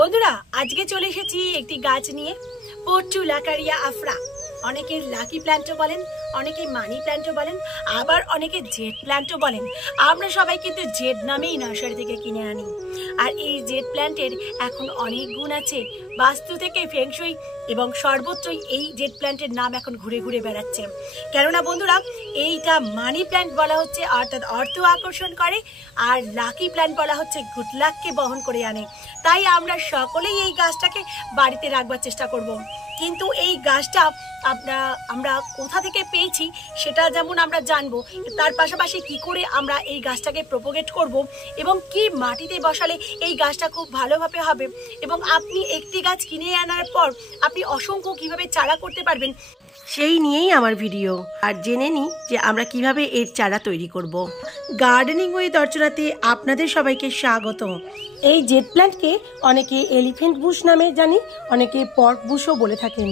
বন্ধুরা আজকে চলে এসেছি একটি গাছ নিয়ে, পোর্চুলাকারিয়া আফরা। অনেকে লাকি প্ল্যান্টও বলেন, অনেকে মানি প্ল্যান্টও বলেন, আবার অনেকে জেড প্ল্যান্টও বলেন। আমরা সবাই কিন্তু জেড নামেই নার্সারি থেকে কিনে আনি। আর এই জেড প্ল্যান্টের এখন অনেক গুণ আছে, বাস্তু থেকে ফেংশুই এবং সর্বত্রই এই জেড প্ল্যান্টের নাম এখন ঘুরে ঘুরে বেড়াচ্ছে। কেননা বন্ধুরা এইটা মানি প্ল্যান্ট বলা হচ্ছে, অর্থাৎ অর্থ আকর্ষণ করে, আর লাকি প্ল্যান্ট বলা হচ্ছে গুড লাককে বহন করে আনে। তাই আমরা সকলেই এই গাছটাকে বাড়িতে রাখবার চেষ্টা করব। কিন্তু এই গাছটা আমরা কোথা থেকে পেয়েছি সেটা যেমন আমরা জানবো, তার পাশাপাশি কি করে আমরা এই গাছটাকে প্রপোগেট করব এবং কি মাটিতে বসালে এই গাছটা খুব ভালোভাবে হবে, এবং আপনি একটি গাছ কিনে আনার পর আপনি অসংখ্য কিভাবে চারা করতে পারবেন সেই নিয়েই আমার ভিডিও। আর জেনে নিই যে আমরা কিভাবে এর চারা তৈরি করব। গার্ডেনিং উইথ অর্চনাতে আপনাদের সবাইকে স্বাগত। এই জেড প্ল্যান্টকে অনেকে এলিফ্যান্ট বুশ নামে জানি, অনেকে পর্ক বুশও বলে থাকেন।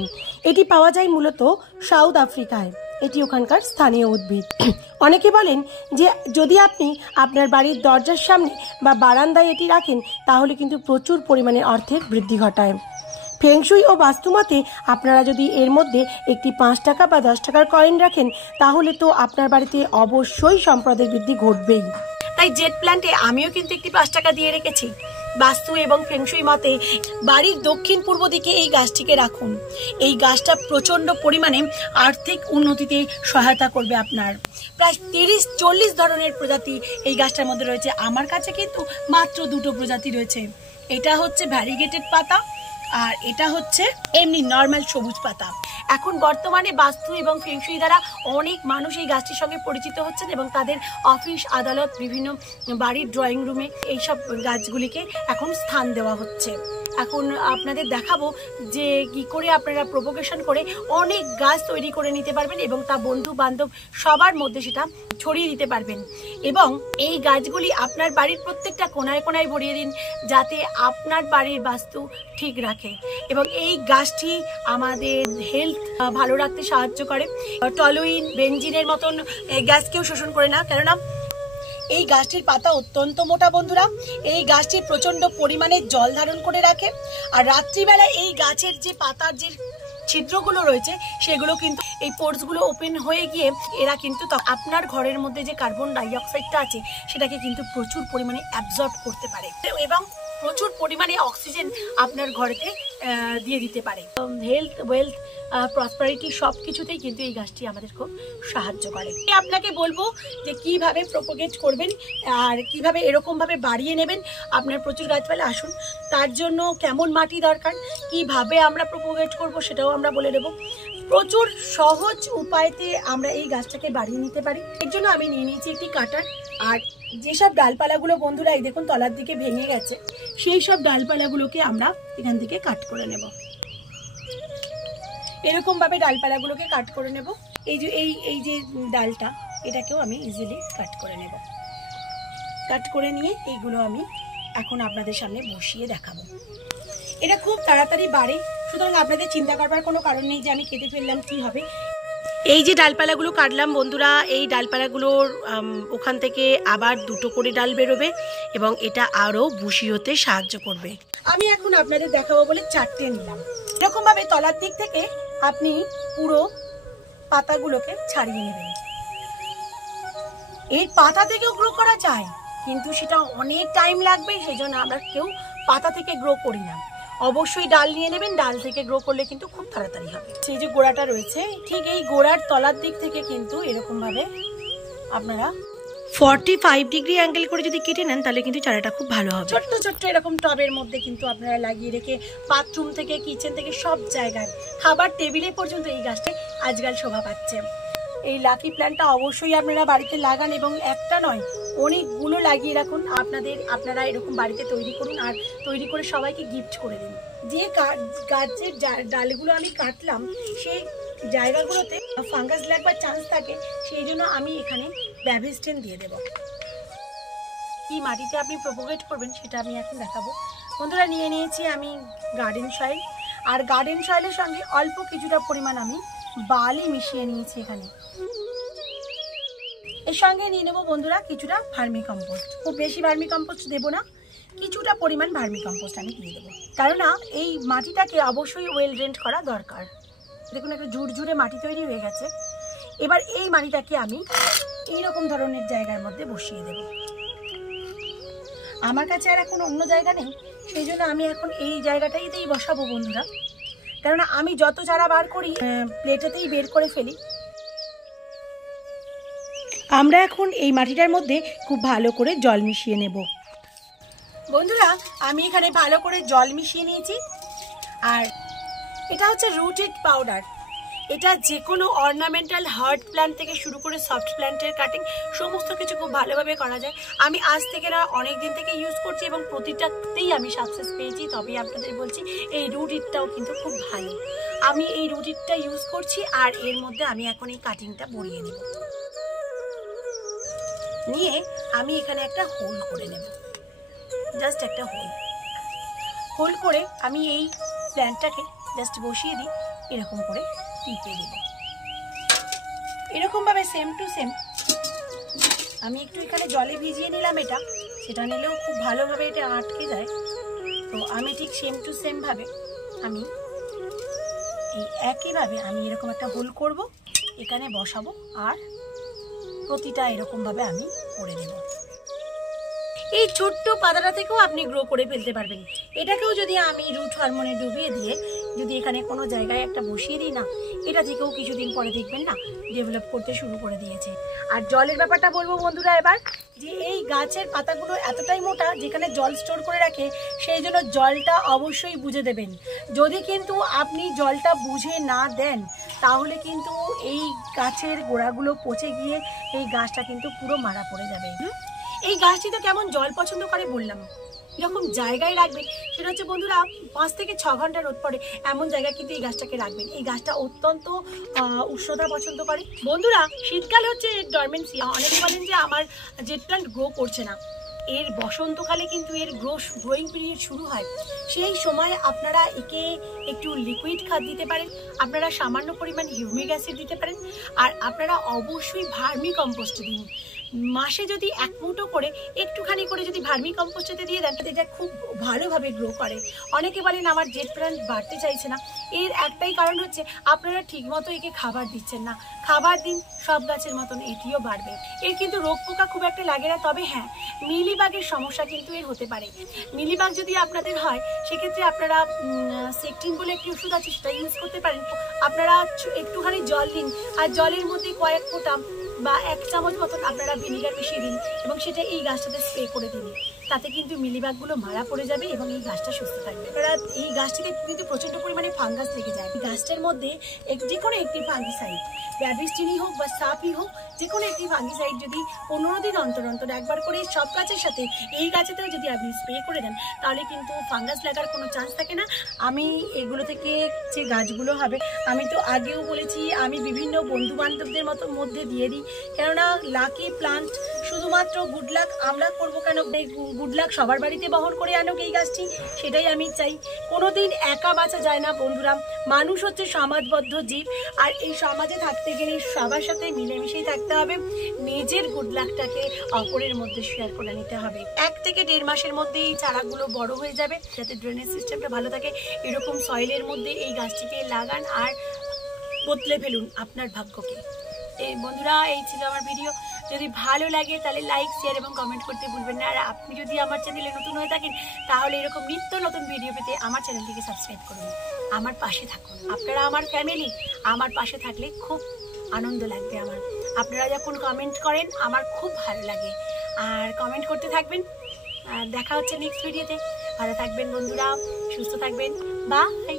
এটি পাওয়া যায় মূলত সাউথ আফ্রিকায়। এটি ওখানকার স্থানীয় উদ্ভিদ। অনেকে বলেন যে যদি আপনি আপনার বাড়ির দরজার সামনে বা বারান্দায় এটি রাখেন তাহলে কিন্তু প্রচুর পরিমাণে অর্থের বৃদ্ধি ঘটায়। ফেংশুই ও বাস্তুমতে আপনারা যদি এর মধ্যে একটি 5 টাকা বা 10 টাকার কয়েন রাখেন তাহলে তো আপনার বাড়িতে অবশ্যই সম্পদের বৃদ্ধি ঘটবেই। তাই জেড প্ল্যান্টে আমিও কিন্তু একটি 5 টাকা দিয়ে রেখেছি। বাস্তু এবং ফেংশুই মতে বাড়ির দক্ষিণ পূর্ব দিকে এই গাছটিকে রাখুন। এই গাছটা প্রচণ্ড পরিমাণে আর্থিক উন্নতিতে সহায়তা করবে আপনার। প্রায় 30-40 ধরনের প্রজাতি এই গাছটার মধ্যে রয়েছে। আমার কাছে কিন্তু মাত্র 2টো প্রজাতি রয়েছে। এটা হচ্ছে ভ্যারিগেটেড পাতা, আর এটা হচ্ছে এমনি নর্মাল সবুজ পাতা। এখন বর্তমানে বাস্তু এবং ফেংশুই দ্বারা অনেক মানুষ এই গাছটির সঙ্গে পরিচিত হচ্ছেন এবং তাদের অফিস আদালত বিভিন্ন বাড়ির ড্রয়িং রুমে এইসব গাছগুলিকে এখন স্থান দেওয়া হচ্ছে। এখন আপনাদের দেখাবো যে কি করে আপনারা প্রপোগেশন করে অনেক গাছ তৈরি করে নিতে পারবেন এবং তা বন্ধু বান্ধব সবার মধ্যে সেটা ছড়িয়ে দিতে পারবেন। এবং এই গাছগুলি আপনার বাড়ির প্রত্যেকটা কোনায় কোনায় ভরিয়ে দিন যাতে আপনার বাড়ির বাস্তু ঠিক রাখে। এবং এই গাছটি আমাদের হেলথ ভালো রাখতে সাহায্য করে। টলুইন, বেনজিনের মতন গ্যাসকেও শোষণ করে না, কেননা এই গাছটির পাতা অত্যন্ত মোটা বন্ধুরা। এই গাছটি প্রচন্ড পরিমাণে জল ধারণ করে রাখে। আর রাত্রিবেলা এই গাছের যে পাতার যে ছিদ্রগুলো রয়েছে সেগুলো কিন্তু এই পোর্সগুলো ওপেন হয়ে গিয়ে এরা কিন্তু আপনার ঘরের মধ্যে যে কার্বন ডাই অক্সাইডটা আছে সেটাকে কিন্তু প্রচুর পরিমাণে অ্যাবজর্ব করতে পারে এবং প্রচুর পরিমাণে অক্সিজেন আপনার ঘরেতে দিয়ে দিতে পারে। হেলথ, ওয়েলথ, প্রসপারিটি সব কিছুতেই কিন্তু এই গাছটি আমাদের খুব সাহায্য করে। আপনাকে বলবো যে কিভাবে প্রপোগেট করবেন আর কিভাবে এরকমভাবে বাড়িয়ে নেবেন আপনার প্রচুর গাছপালা। আসুন, তার জন্য কেমন মাটি দরকার, কিভাবে আমরা প্রপোগেট করব সেটাও আমরা বলে দেবো। প্রচুর সহজ উপায়তে আমরা এই গাছটাকে বাড়িয়ে নিতে পারি। এর জন্য আমি নিয়ে নিয়েছি একটি কাটার। আর যেসব ডালপালাগুলো বন্ধুরা এই দেখুন তলার দিকে ভেঙে গেছে, সেই সব ডালপালাগুলোকে আমরা এখান থেকে কাট করে নেব। এরকম ভাবে ডালপালাগুলোকে কাট করে নেব। এই যে ডালটা, এটাকেও আমি ইজিলি কাট করে নেব। কাট করে নিয়ে এইগুলো আমি এখন আপনাদের সামনে বসিয়ে দেখাবো। এটা খুব তাড়াতাড়ি বাড়ে, সুতরাং আপনাদের চিন্তা করবার কোনো কারণ নেই যে আমি কেটে ফেললাম কি হবে। এই যে ডালপালাগুলো কাটলাম বন্ধুরা, এই ডালপালাগুলোর ওখান থেকে আবার 2টো করে ডাল বেরোবে এবং এটা আরও বুশি হতে সাহায্য করবে। আমি এখন আপনাদের দেখাবো বলে 4টে নিলাম। এরকমভাবে তলার দিক থেকে আপনি পুরো পাতাগুলোকে ছাড়িয়ে নেবেন। এই পাতা থেকেও গ্রো করা যায়, কিন্তু সেটা অনেক টাইম লাগবে, সেই জন্য আমরা কেউ পাতা থেকে গ্রো করি না। অবশ্যই ডাল নিয়ে নেবেন, ডাল থেকে গ্রো করলে কিন্তু খুব তাড়াতাড়ি হবে। সেই যে গোড়াটা রয়েছে, ঠিক এই গোড়ার তলার দিক থেকে কিন্তু এরকম ভাবে আপনারা 45 ডিগ্রি অ্যাঙ্গেল করে যদি কেটে নেন তাহলে কিন্তু চারাটা খুব ভালো হবে। ছোট্ট ছোট্ট এরকম টবের মধ্যে কিন্তু আপনারা লাগিয়ে রেখে বাথরুম থেকে কিচেন থেকে সব জায়গায় খাবার টেবিলে পর্যন্ত এই গাছটা আজকাল শোভা পাচ্ছে। এই লাকি প্ল্যান্টটা অবশ্যই আপনারা বাড়িতে লাগান এবং একটা নয় অনেকগুলো লাগিয়ে রাখুন। আপনারা এরকম বাড়িতে তৈরি করুন আর তৈরি করে সবাইকে গিফট করে দিন। যে গাছের ডালগুলো আমি কাটলাম সেই জায়গাগুলোতে ফাঙ্গাস লাগবার চান্স থাকে, সেই জন্য আমি এখানে ব্যাভিস্টেন দিয়ে দেব। কি মাটিতে আপনি প্রপোগেট করবেন সেটা আমি এখন দেখাবো। বন্ধুরা নিয়ে নিয়েছি আমি গার্ডেন সয়েল, আর গার্ডেন সয়েলের সঙ্গে অল্প কিছুটা পরিমাণ আমি বালি মিশিয়ে নিয়েছি এখানে। এর সঙ্গে নিয়ে নেবো বন্ধুরা কিছুটা ভার্মি কম্পোস্ট। খুব বেশি ভার্মি কম্পোস্ট দেবো না, কিছুটা পরিমাণ ভার্মি কম্পোস্ট আমি দিয়ে দেবো, কেননা এই মাটিটাকে অবশ্যই ওয়েল ড্রেন্ড করা দরকার। দেখুন একটা ঝুরঝুরে মাটি তৈরি হয়ে গেছে। এবার এই মাটিটাকে আমি এইরকম ধরনের জায়গার মধ্যে বসিয়ে দেব। আমার কাছে আর এখন অন্য জায়গা নেই, সেই জন্য আমি এখন এই জায়গাটাইতেই বসাবো বন্ধুরা, কেননা আমি যত চারা বার করি প্লেটেতেই বের করে ফেলি। আমরা এখন এই মাটিটার মধ্যে খুব ভালো করে জল মিশিয়ে নেব। বন্ধুরা আমি এখানে ভালো করে জল মিশিয়ে নিয়েছি। আর এটা হচ্ছে রুটেড পাউডার। এটা যে কোনো অর্নামেন্টাল হার্ড প্ল্যান্ট থেকে শুরু করে সফট প্ল্যান্টের কাটিং সমস্ত কিছু খুব ভালোভাবে করা যায়। আমি আজ থেকে না অনেক দিন থেকে ইউজ করছি এবং প্রতিটাতেই আমি সাকসেস পেয়েছি। তবে আপনাদের বলছি এই রুটিটটাও কিন্তু খুব ভালো। আমি এই রুটিটটা ইউজ করছি আর এর মধ্যে আমি এখন এই কাটিংটা বড়িয়ে নেব। নিয়ে আমি এখানে একটা হোল করে নেব, জাস্ট একটা হোল করে আমি এই প্ল্যান্টটাকে জাস্ট বসিয়ে দিই, এরকম করে টিপে দেব। এরকমভাবে সেম টু সেম আমি একটু এখানে জলে ভিজিয়ে নিলাম, এটা সেটা নিলেও খুব ভালোভাবে এটা আটকে যায়। তো আমি ঠিক সেম টু সেম ভাবে আমি এই একইভাবে আমি এরকম একটা হোল করব, এখানে বসাবো আর প্রতিটা এরকমভাবে আমি করে দেব। এই ছোট্ট পাতাটা থেকেও আপনি গ্রো করে ফেলতে পারবেন। এটাকেও যদি আমি রুট হরমোনে ডুবিয়ে দিয়ে যদি এখানে কোনো জায়গায় একটা বসিয়ে দিই না, এটা থেকেও কিছুদিন পরে দেখবেন না ডেভেলপ করতে শুরু করে দিয়েছে। আর জলের ব্যাপারটা বলবো বন্ধুরা এবার, যে এই গাছের পাতাগুলো এতটাই মোটা যেখানে জল স্টোর করে রাখে, সেই জন্য জলটা অবশ্যই বুঝে দেবেন। যদি কিন্তু আপনি জলটা বুঝে না দেন তাহলে কিন্তু এই গাছের গোড়াগুলো পচে গিয়ে এই গাছটা কিন্তু পুরো মারা পড়ে যাবে। এই গাছটি তো কেমন জল পছন্দ করে বললাম, এরকম জায়গায় রাখবেন, সেটা হচ্ছে বন্ধুরা 5 থেকে 6 ঘন্টা রোদ পড়ে এমন জায়গায় কিন্তু এই গাছটাকে রাখবেন। এই গাছটা অত্যন্ত উষ্ণতা পছন্দ করে। বন্ধুরা শীতকাল হচ্ছে ডরমেন্সি। অনেকে বলেন যে আমার জেট প্ল্যান্ট গ্রো করছে না। এর বসন্তকালে কিন্তু এর গ্রোয়িং পিরিয়ড শুরু হয়। সেই সময় আপনারা একে একটু লিকুইড খাদ দিতে পারেন, আপনারা সামান্য পরিমাণ হিউমিক অ্যাসিড দিতে পারেন, আর আপনারা অবশ্যই ভার্মি কম্পোস্ট দিন। মাসে যদি 1 মুঠো করে একটুখানি করে যদি ভার্মি কম্পোস্টে দিয়ে দেন, এটা খুব ভালোভাবে গ্রো করে। অনেকে বলেন আমার জেট প্ল্যান্ট বাড়তে চাইছে না, এর একটাই কারণ হচ্ছে আপনারা ঠিকমতো একে খাবার দিচ্ছেন না। খাবার দিন, সব গাছের মতন এটিও বাড়বে। এর কিন্তু রোগ পোকা খুব একটা লাগে না। তবে হ্যাঁ, মিলিবাগের সমস্যা কিন্তু এর হতে পারে। মিলিবাগ যদি আপনাদের হয় সেক্ষেত্রে আপনারা সেকটিন বলে একটি ওষুধ আছে, সেটা ইউজ করতে পারেন। আপনারা একটুখানি জল দিন আর জলের মধ্যে কয়েক ফোঁটা বা 1 চামচ মতন আপনারা ভিনিগার মিশিয়ে দিন এবং সেটা এই গাছটাতে স্প্রে করে দিন। তাতে কিন্তু মিলিবাগগুলো মারা পড়ে যাবে এবং এই গাছটা সুস্থ থাকবে। আপনারা এই গাছটিতে কিন্তু প্রচন্ড পরিমাণে ফাঙ্গাস লেগে যায়। এই গাছটার মধ্যে যে কোনো একটি ফাঙ্গিসাইড, ব্যাবিস্টিনি হোক বা সাপই হোক, যে কোনো একটি ফাঙ্গিসাইড যদি 15 দিন অন্তর অন্তর একবার করে সব গাছের সাথে এই গাছেতেও যদি আপনি স্প্রে করে দেন, তাহলে কিন্তু ফাঙ্গাস লাগার কোনো চান্স থাকে না। আমি এগুলো থেকে যে গাছগুলো হবে, আমি তো আগেও বলেছি, আমি বিভিন্ন বন্ধু বান্ধবদের মধ্যে দিয়ে দিই, কেননা লাকি প্লান্ট শুধুমাত্র গুড লাক আমরা করবো কেন, গুড লাক সবার বাড়িতে বহন করে আনুক এই গাছটি, সেটাই আমি চাই। কোনোদিন একা বাঁচা যায় না বন্ধুরা। মানুষ হচ্ছে সমাজবদ্ধ জীব, আর এই সমাজে থাকতে গেলে সবার সাথে মিলেমিশেই থাকতে হবে। নিজের গুড লাকটাকে অপরের মধ্যে শেয়ার করে নিতে হবে। 1 থেকে 1.5 মাসের মধ্যে এই চারাগুলো বড় হয়ে যাবে, যাতে ড্রেনেজ সিস্টেমটা ভালো থাকে। এরকম সয়েলের মধ্যে এই গাছটিকে লাগান আর বদলে ফেলুন আপনার ভাগ্যকে। এই বন্ধুরা, এই ছিল আমার ভিডিও। যদি ভালো লাগে তাহলে লাইক, শেয়ার এবং কমেন্ট করতে ভুলবেন না। আর আপনি যদি আমার চ্যানেলে নতুন হয়ে থাকেন তাহলে এরকম নিত্য নতুন ভিডিও পেতে আমার চ্যানেলটিকে সাবস্ক্রাইব করুন, আমার পাশে থাকুন। আপনারা আমার ফ্যামিলি, আমার পাশে থাকলে খুব আনন্দ লাগবে আমার। আপনারা যখন কমেন্ট করেন আমার খুব ভালো লাগে, আর কমেন্ট করতে থাকবেন। দেখা হচ্ছে নেক্সট ভিডিওতে। ভালো থাকবেন বন্ধুরা, সুস্থ থাকবেন, বাই।